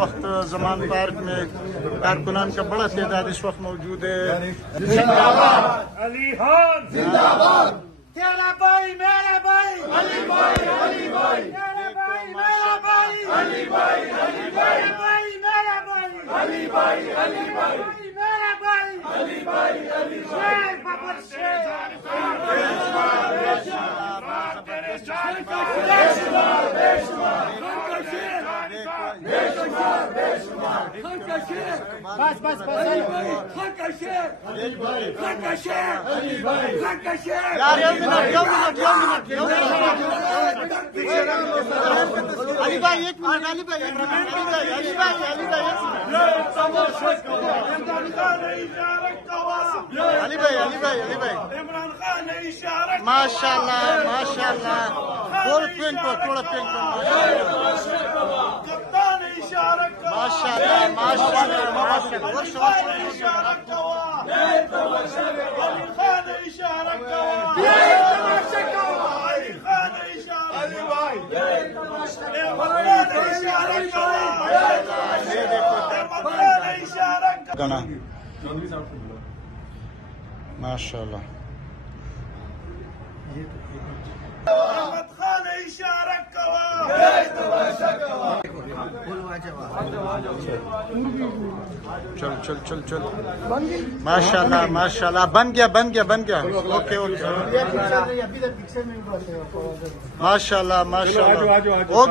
वक्त जमान पार्क में कारकुनान का बड़ा तादाद इस वक्त मौजूद है। अली खान जिंदाबाद। तेरा भाई मेरा भाई अली भाई अली भाई तेरा भाई मेरा भाई अली भाई अली भाई मेरा भाई अली भाई अली भाई मेरा भाई अली भाई अली शेर बाबर शेर बस बस बस खान का शेर खान का शेर खान का शेर यार अली भाई एक मिनट अली भाई एक मिनट अली भाई अली भाई इमरान खान ने इशारा माशाल्लाह माशाल्लाह थोड़ा पेंट कप्तान ने इशारा माशाल्लाह माशाल्लाह इशारा अली खान ने इशारा अली भाई गना माशाल्लाह अहमद खान ने इशारा चल चल चल चल माशाल्लाह माशाल्लाह बन गया ओके ओके माशाल्लाह माशाल्लाह हो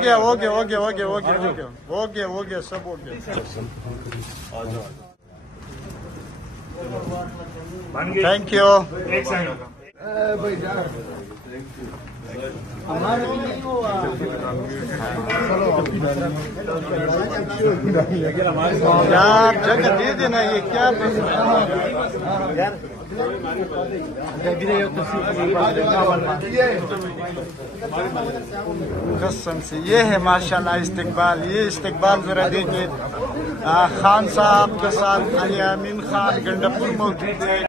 गया सब हो गया थैंक यू हमारे भी नहीं हुआ यार जगह दे देना ये क्या कसम से ये है माशाल्लाह इस्तिकबाल जरा देखिए खान साहब के साथ अली अमीन खान गंडापुर मौजूद है।